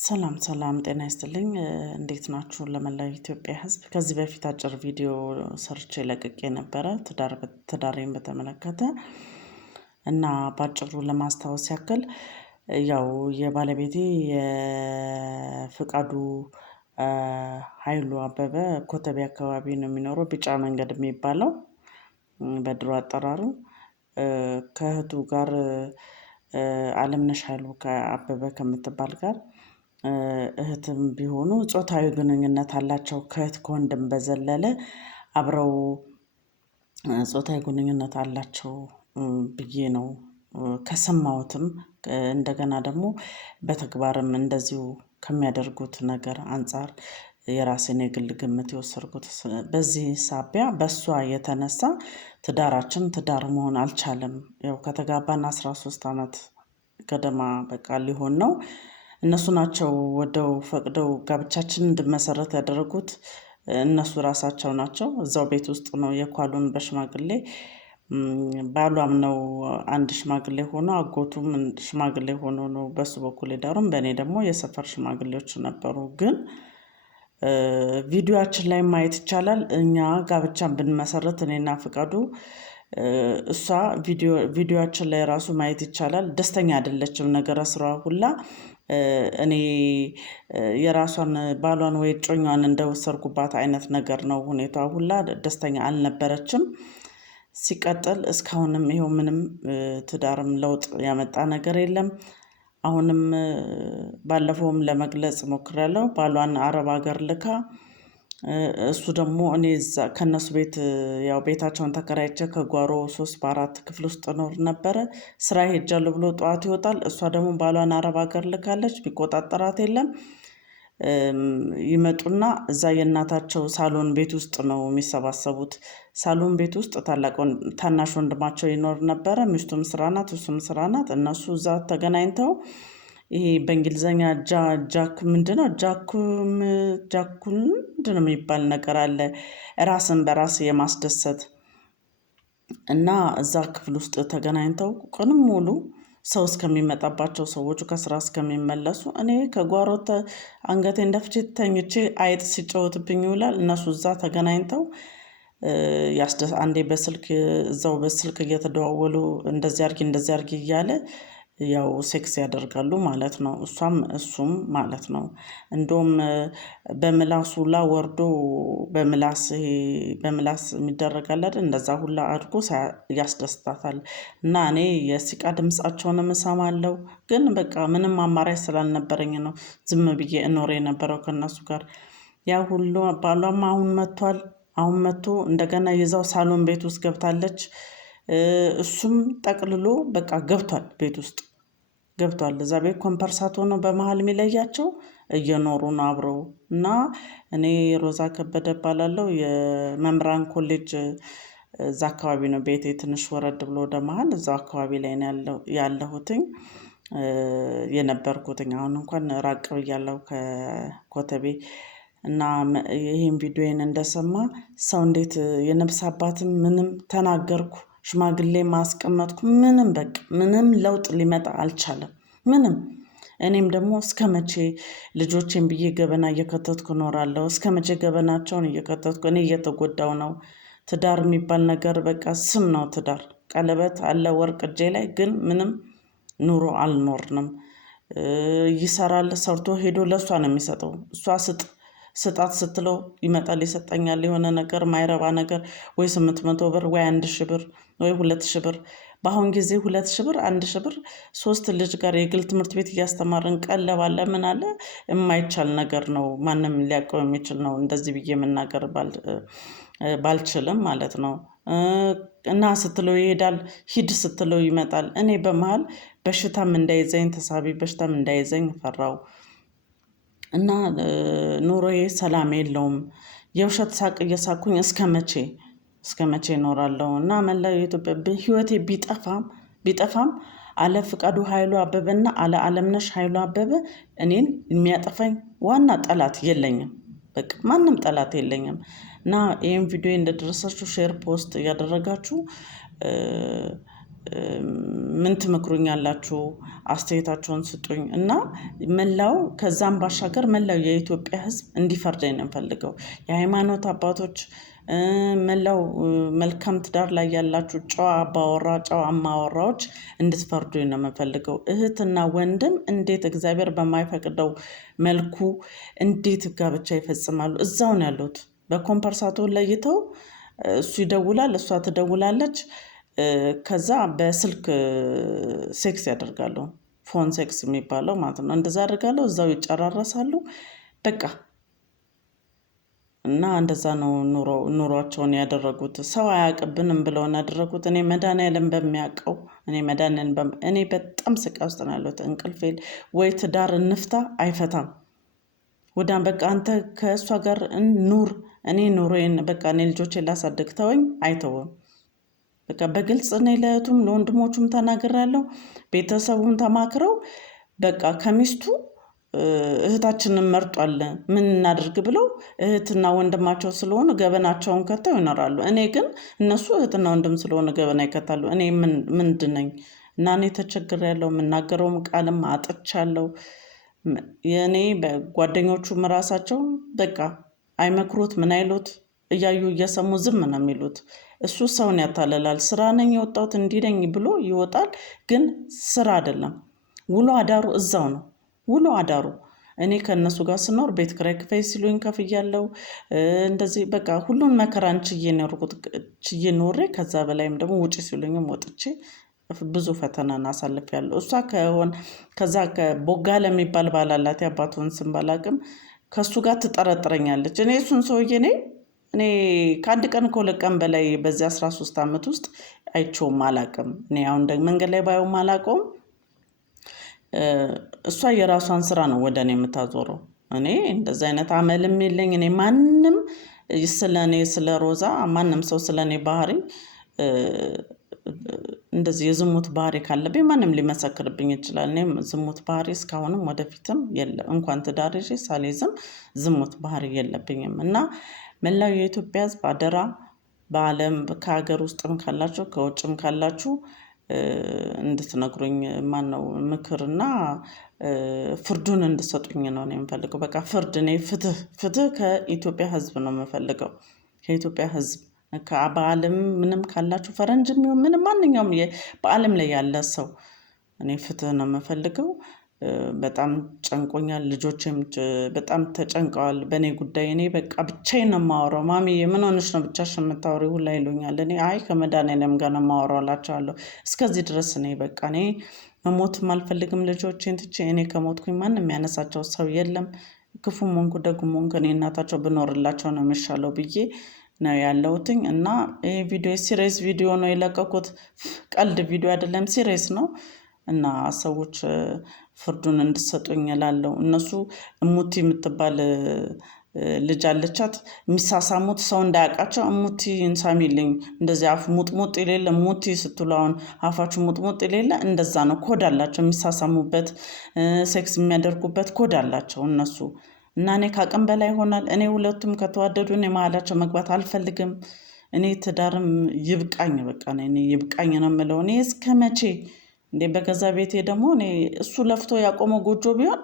ሰላም ሰላም ጤና ይስጥልኝ እንዴት ናችሁ? ለመላው ኢትዮጵያ ሕዝብ ከዚህ በፊት አጭር ቪዲዮ ሰርቼ ለቅቄ ነበረ ትዳሬን በተመለከተ እና በአጭሩ ለማስታወስ ያክል ያው የባለቤቴ የፍቃዱ ኃይሉ አበበ ኮተቤ አካባቢ ነው የሚኖረው ቢጫ መንገድ የሚባለው በድሮ አጠራሩ ከእህቱ ጋር አለምነሽ ኃይሉ ከአበበ ከምትባል ጋር እህትም ቢሆኑ ጾታዊ ግንኙነት አላቸው ከእህት ከወንድም በዘለለ አብረው ጾታዊ ግንኙነት አላቸው ብዬ ነው ከሰማሁትም እንደገና ደግሞ በተግባርም እንደዚሁ ከሚያደርጉት ነገር አንፃር የራሴን የግል ግምት የወሰድኩት በዚህ ሳቢያ በእሷ የተነሳ ትዳራችን ትዳር መሆን አልቻለም። ያው ከተጋባን 13 አመት ገደማ በቃ ሊሆን ነው። እነሱ ናቸው ወደው ፈቅደው ጋብቻችንን እንድመሰረት ያደረጉት እነሱ ራሳቸው ናቸው። እዛው ቤት ውስጥ ነው የኳሉን በሽማግሌ ባሏም ነው አንድ ሽማግሌ ሆኖ አጎቱም ሽማግሌ ሆኖ ነው በሱ በኩል የዳሩም በእኔ ደግሞ የሰፈር ሽማግሌዎች ነበሩ። ግን ቪዲዮአችን ላይ ማየት ይቻላል እኛ ጋብቻን ብንመሰረት እኔና ፍቃዱ እሷ ቪዲዮአችን ላይ ራሱ ማየት ይቻላል ደስተኛ አይደለችም። ነገረ ስራዋ ሁላ እኔ የራሷን ባሏን ወይ እጮኛዋን እንደወሰድኩባት አይነት ነገር ነው ሁኔታዋ ሁላ ደስተኛ አልነበረችም። ሲቀጥል እስካሁንም ይኸው ምንም ትዳርም ለውጥ ያመጣ ነገር የለም። አሁንም ባለፈውም ለመግለጽ ሞክሬያለሁ ባሏን አረብ ሀገር ልካ እሱ ደግሞ እኔ እዛ ከነሱ ቤት ያው ቤታቸውን ተከራይቼ ከጓሮ 3 በ4 ክፍል ውስጥ ኖር ነበረ። ስራ ሄጃለሁ ብሎ ጠዋት ይወጣል እሷ ደግሞ ባሏን አረብ ሀገር ልካለች ቢቆጣጠራት የለም። ይመጡና እዛ የእናታቸው ሳሎን ቤት ውስጥ ነው የሚሰባሰቡት። ሳሎን ቤት ውስጥ ታናሽ ወንድማቸው ይኖር ነበረ ሚስቱም ስራ ናት እሱም ስራ ናት እነሱ እዛ ተገናኝተው ይሄ በእንግሊዘኛ ጃክ ምንድነው ጃኩን ምንድነው የሚባል ነገር አለ። ራስን በራስ የማስደሰት እና እዛ ክፍል ውስጥ ተገናኝተው ቀኑን ሙሉ ሰው እስከሚመጣባቸው ሰዎቹ ከስራ እስከሚመለሱ እኔ ከጓሮ አንገቴን ደፍቼ ተኝቼ አይጥ ሲጫወትብኝ ይውላል። እነሱ እዛ ተገናኝተው አንዴ በስልክ እዛው በስልክ እየተደዋወሉ እንደዚህ አድርጊ እያለ ያው ሴክስ ያደርጋሉ ማለት ነው። እሱም ማለት ነው እንደውም በምላሱ ላ ወርዶ በምላስ የሚደረጋል አይደል እንደዛ ሁላ አድርጎ ያስደስታታል። እና እኔ የሲቃ ድምፃቸውንም እሰማለሁ ግን በቃ ምንም አማራጭ ስላልነበረኝ ነው ዝም ብዬ እኖር የነበረው ከነሱ ጋር። ያ ሁሉ ባሏም አሁን መጥቶ እንደገና የዛው ሳሎን ቤት ውስጥ ገብታለች። እሱም ጠቅልሎ በቃ ገብቷል ቤት ውስጥ ገብቷል። እዛ ቤት ኮምፐርሳት ሆኖ በመሃል የሚለያቸው እየኖሩ ነው አብረው እና እኔ ሮዛ ከበደ እባላለሁ የመምህራን ኮሌጅ እዛ አካባቢ ነው ቤቴ ትንሽ ወረድ ብሎ ወደ መሃል እዛው አካባቢ ላይ ነው ያለሁትኝ የነበርኩትኝ። አሁን እንኳን ራቅ ብያለሁ ከኮተቤ እና ይሄን ቪዲዮዬን እንደሰማ ሰው እንዴት የነፍስ አባትም ምንም ተናገርኩ ሽማግሌ ማስቀመጥኩ ምንም ለውጥ ሊመጣ አልቻለም። ምንም እኔም ደግሞ እስከመቼ ልጆቼን ብዬ ገበና እየከተትኩ እኖራለሁ? እስከመቼ ገበናቸውን እየከተትኩ እኔ እየተጎዳው ነው። ትዳር የሚባል ነገር በቃ ስም ነው ትዳር ቀለበት አለ ወርቅ እጄ ላይ ግን ምንም ኑሮ አልኖርንም። ይሰራል ሰርቶ ሄዶ ለእሷ ነው የሚሰጠው እሷ ስጣት ስትለው ይመጣል ይሰጠኛል የሆነ ነገር ማይረባ ነገር ወይ 800 ብር ወይ 1000 ብር ወይ 2000 ብር። በአሁን ጊዜ 2000 ብር 1000 ብር 3 ልጅ ጋር የግል ትምህርት ቤት እያስተማርን ቀለብ አለ ምን አለ የማይቻል ነገር ነው። ማንም ሊያውቀው የሚችል ነው እንደዚህ ብዬ መናገር ባልችልም ማለት ነው። እና ስትለው ይሄዳል ሂድ ስትለው ይመጣል። እኔ በመሃል በሽታም እንዳይዘኝ ተሳቢ በሽታም እንዳይዘኝ ፈራው። እና ኑሮዬ ሰላም የለውም። የውሸት ሳቅ እየሳኩኝ እስከመቼ እኖራለሁ? እና መላው የኢትዮጵያ ህይወቴ ቢጠፋም አለ ፍቃዱ ኃይሉ አበበና አለ አለምነሽ ኃይሉ አበበ እኔን የሚያጠፋኝ ዋና ጠላት የለኝም። በቃ ማንም ጠላት የለኝም። እና ይሄን ቪዲዮ እንደደረሳችሁ ሼር ፖስት እያደረጋችሁ ምን ትመክሩኛላችሁ? አስተያየታችሁን ስጡኝ። እና መላው ከዛም ባሻገር መላው የኢትዮጵያ ሕዝብ እንዲፈርደኝ ነው የምፈልገው። የሃይማኖት አባቶች፣ መላው መልካም ትዳር ላይ ያላችሁ ጨዋ አባወራ ጨዋ እማወራዎች እንድትፈርዱኝ ነው የምፈልገው። እህትና ወንድም እንዴት እግዚአብሔር በማይፈቅደው መልኩ እንዴት ጋብቻ ይፈጽማሉ? እዛው ነው ያሉት። በኮምፐርሳቶ ለይተው እሱ ይደውላል፣ እሷ ትደውላለች። ከዛ በስልክ ሴክስ ያደርጋሉ። ፎን ሴክስ የሚባለው ማለት ነው። እንደዛ አድርጋለሁ፣ እዛው ይጨራረሳሉ በቃ። እና እንደዛ ነው ኑሯቸውን ያደረጉት። ሰው አያውቅብንም ብለውን ያደረጉት። እኔ መድኃኒዓለም በሚያውቀው እኔ በጣም ስቃይ ውስጥ ነው ያለሁት። እንቅልፌ ወይ ትዳር እንፍታ አይፈታም። ወዳም በቃ አንተ ከእሷ ጋር ኑር፣ እኔ ኑሮዬን በቃ እኔ ልጆቼን ላሳድግ ተወኝ፣ አይተውም። በቃ በግልጽ እኔ ለእህቱም ለወንድሞቹም ተናግራለሁ። ቤተሰቡን ተማክረው በቃ ከሚስቱ እህታችንን መርጧል ምን እናድርግ ብለው እህትና ወንድማቸው ስለሆኑ ገበናቸውን ከተው ይኖራሉ። እኔ ግን እነሱ እህትና ወንድም ስለሆኑ ገበና ይከታሉ። እኔ ምንድን ነኝ? እና እኔ ተቸግሬያለሁ። የምናገረውም ቃልም አጥቻለሁ። የእኔ ጓደኞቹም ራሳቸው በቃ አይመክሩት ምን አይሉት፣ እያዩ እየሰሙ ዝም ነው የሚሉት። እሱ ሰውን ያታለላል። ስራ ነኝ የወጣሁት እንዲህ ነኝ ብሎ ይወጣል፣ ግን ስራ አይደለም። ውሎ አዳሩ እዛው ነው። ውሎ አዳሩ እኔ ከእነሱ ጋር ስኖር ቤት ኪራይ ክፈይ ሲሉኝ ከፍያለሁ። እንደዚህ በቃ ሁሉን መከራን ችዬ ኖሬ ከዛ በላይም ደግሞ ውጪ ሲሉኝም ወጥቼ ብዙ ፈተናን አሳልፌያለሁ። እሷ ከዛ ቦጋለ የሚባል ባላላት የአባቱን ስም ባላቅም ከእሱ ጋር ትጠረጥረኛለች። እኔ እሱን ሰውዬ እኔ ከአንድ ቀን ከሁለት ቀን በላይ በዚህ 13 ዓመት ውስጥ አይቼውም አላቅም። እኔ አሁን ደግሞ መንገድ ላይ ባየውም አላቀውም። እሷ የራሷን ስራ ነው ወደ እኔ የምታዞረው። እኔ እንደዚህ አይነት አመልም የለኝ። እኔ ማንም ስለ ሮዛ ማንም ሰው ስለ እኔ ባህሪ እንደዚህ የዝሙት ባህሪ ካለብኝ ማንም ሊመሰክርብኝ ይችላል። እኔም ዝሙት ባህሪ እስካሁንም ወደፊትም የለም። እንኳን ትዳር ይዤ ሳልይዝም ዝሙት ባህሪ የለብኝም። እና መላው የኢትዮጵያ ሕዝብ አደራ በዓለም ከሀገር ውስጥም ካላችሁ ከውጭም ካላችሁ እንድትነግሩኝ ማነው ምክርና ፍርዱን እንድሰጡኝ ነው የምፈልገው። በቃ ፍርድ፣ እኔ ፍትህ ከኢትዮጵያ ሕዝብ ነው የምፈልገው። ከኢትዮጵያ ሕዝብ በዓለም ምንም ካላችሁ ፈረንጅም ይሁን ምንም ማንኛውም በዓለም ላይ ያለ ሰው እኔ ፍትህ ነው የምፈልገው። በጣም ጨንቆኛል። ልጆችም በጣም ተጨንቀዋል በእኔ ጉዳይ። እኔ በቃ ብቻዬን ነው የማወራው። ማሚ ምን ሆነሽ ነው ብቻሽን የምታወሪው ሁላ ይሉኛል። እኔ አይ ከመድኃኒዓለም ጋር ነው የማወራው እላቸዋለሁ። እስከዚህ ድረስ እኔ መሞትም አልፈልግም። ልጆቼን ትቼ እኔ ከሞትኩኝ ማንም የሚያነሳቸው ሰው የለም። ክፉም ሆንኩ ደግም ሆንኩ እኔ እናታቸው ብኖርላቸው ነው የሚሻለው ብዬ ነው ያለሁትኝ። እና ይሄ ቪዲዮ ሲሪየስ ቪዲዮ ነው የለቀኩት። ቀልድ ቪዲዮ አይደለም፣ ሲሪየስ ነው። እና ሰዎች ፍርዱን እንድሰጡኝ እላለሁ። እነሱ እሙቲ የምትባል ልጅ አለቻት። የሚሳሳሙት ሰው እንዳያውቃቸው እሙቲ እንሳሚልኝ እንደዚህ አፍ ሙጥሙጥ የሌለ ሙቲ ስትሉ አሁን አፋችሁ ሙጥሙጥ የሌለ እንደዛ ነው። ኮድ አላቸው የሚሳሳሙበት፣ ሴክስ የሚያደርጉበት ኮድ አላቸው እነሱ። እና እኔ ከአቅም በላይ ይሆናል። እኔ ሁለቱም ከተዋደዱ እኔ መሀላቸው መግባት አልፈልግም። እኔ ትዳርም ይብቃኝ፣ በቃ እኔ ይብቃኝ ነው የምለው። እኔ እስከ መቼ እንዴ? በገዛ ቤቴ ደግሞ እኔ እሱ ለፍቶ ያቆመው ጎጆ ቢሆን